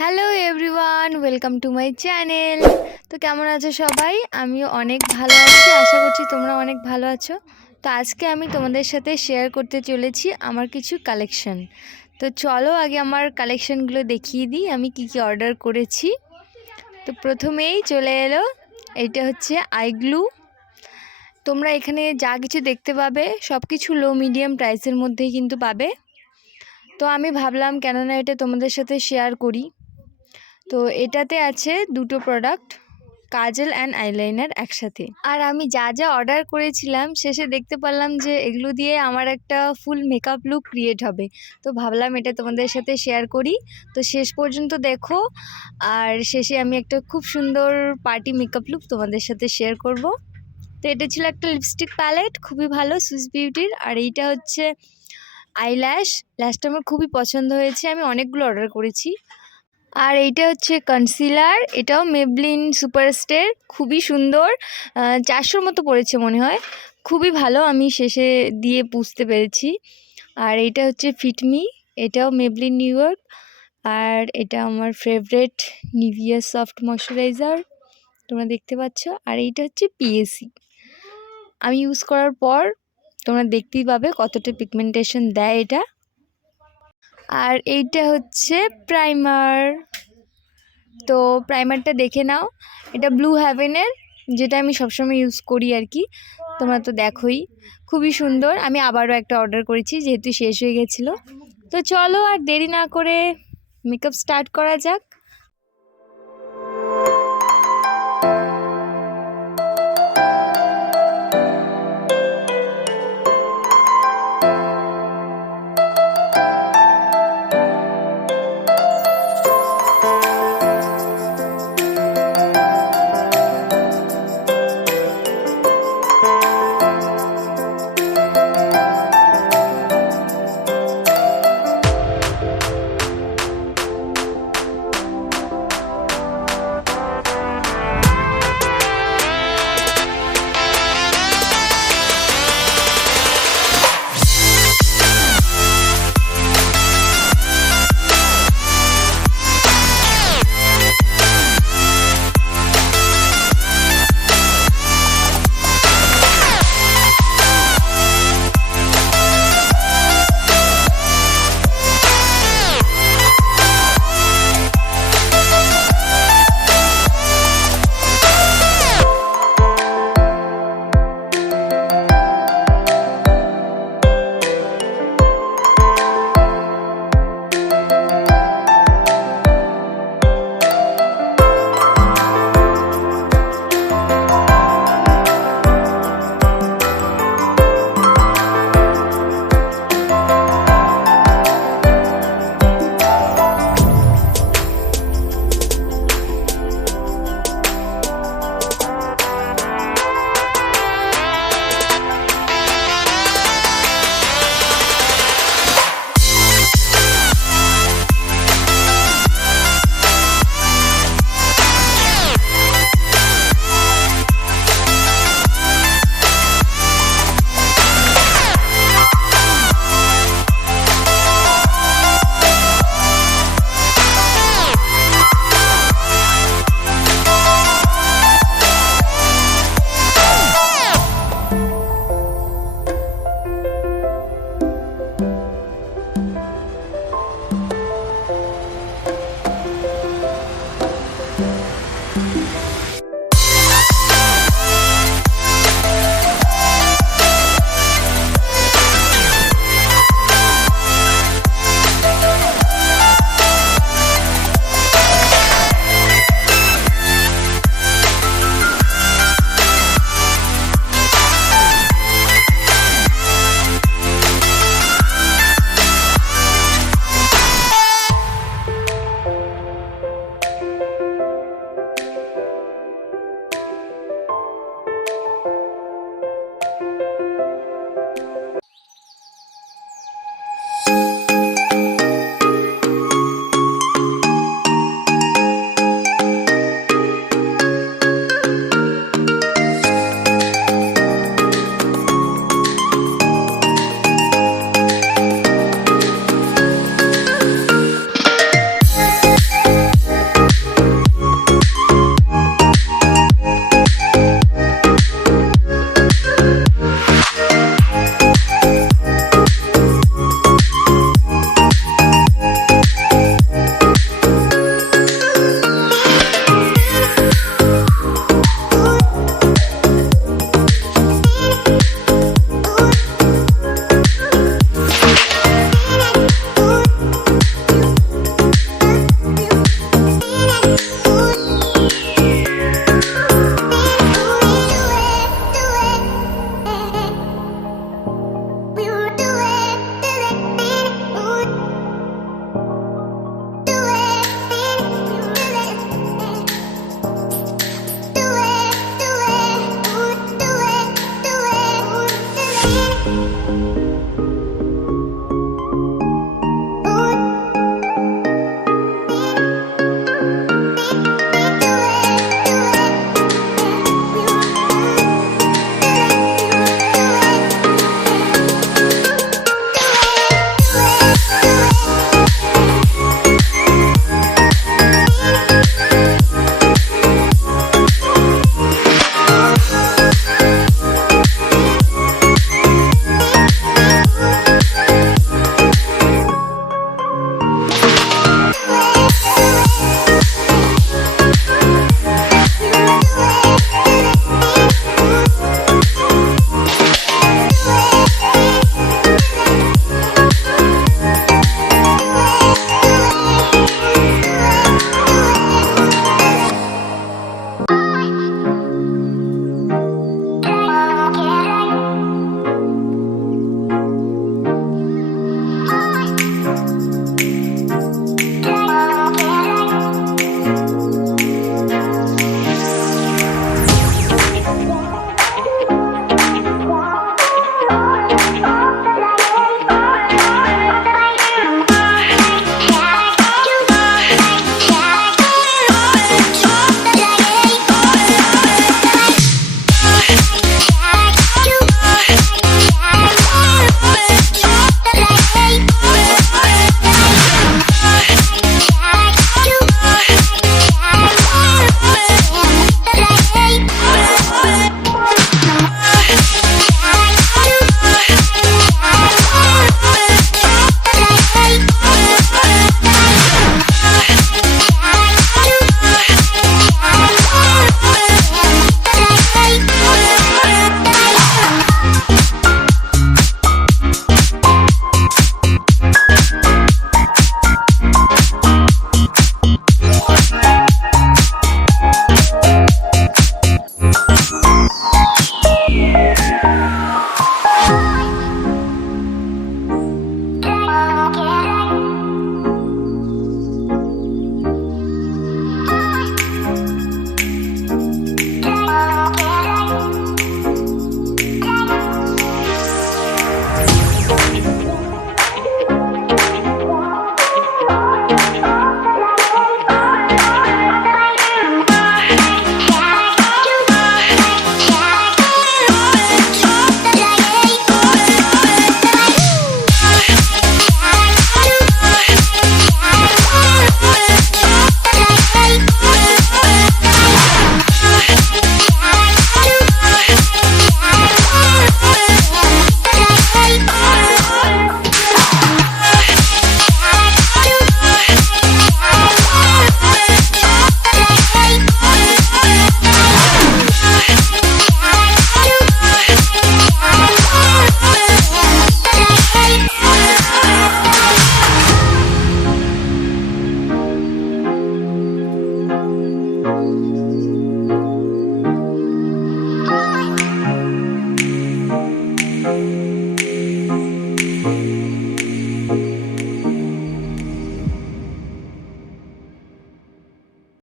Hello everyone, welcome to my channel. তো কেমন আছো সবাই? আমিও অনেক ভালো আছি, আশা করছি তোমরা অনেক ভালো আছো। তো আজকে আমি তোমাদের সাথে শেয়ার করতে চলেছি আমার কিছু কালেকশন। তো চলো আগে আমার কালেকশনগুলো দেখিয়ে দিই আমি কি কি অর্ডার করেছি। তো প্রথমেই চলে এলো, এইটা হচ্ছে আইগ্লু। তোমরা এখানে যা কিছু দেখতে পাবে সব কিছু লো মিডিয়াম প্রাইসের মধ্যেই কিন্তু পাবে। তো আমি ভাবলাম কেননা এটা তোমাদের সাথে শেয়ার করি। তো এটাতে আছে দুটো প্রোডাক্ট, কাজল অ্যান্ড আইলাইনার একসাথে। আর আমি যা যা অর্ডার করেছিলাম শেষে দেখতে পারলাম যে এগুলো দিয়ে আমার একটা ফুল মেকআপ লুক ক্রিয়েট হবে। তো ভাবলাম এটা তোমাদের সাথে শেয়ার করি। তো শেষ পর্যন্ত দেখো, আর শেষে আমি একটা খুব সুন্দর পার্টি মেকআপ লুক তোমাদের সাথে শেয়ার করব। তো এটা ছিল একটা লিপস্টিক প্যালেট, খুবই ভালো, সুইস বিউটির। আর এইটা হচ্ছে ল্যাশটা আমার খুবই পছন্দ হয়েছে, আমি অনেকগুলো অর্ডার করেছি। আর এইটা হচ্ছে কনসিলার, এটাও মেবলিন সুপারস্টার, খুবই সুন্দর, 400 মতো পড়েছে মনে হয়, খুবই ভালো, আমি শেষে দিয়ে বুঝতে পেরেছি। আর এইটা হচ্ছে ফিটমি, এটাও মেবলিন নিউ ইয়র্ক। আর এটা আমার ফেভারেট নিভিয়া সফট ময়শ্চারাইজার, তোমরা দেখতে পাচ্ছ। আর এইটা হচ্ছে পিএসি, আমি ইউজ করার পর তোমরা দেখতেই পাবে কতটা পিগমেন্টেশন দেয় এটা। আর এইটা হচ্ছে প্রাইমার, তো প্রাইমারটা দেখে নাও, এটা ব্লু হ্যাভেনের, যেটা আমি সবসময় ইউজ করি আর কি, তোমরা তো দেখোই, খুবই সুন্দর। আমি আবারও একটা অর্ডার করেছি যেহেতু শেষ হয়ে গেছিলো। তো চলো আর দেরি না করে মেকআপ স্টার্ট করা যাক।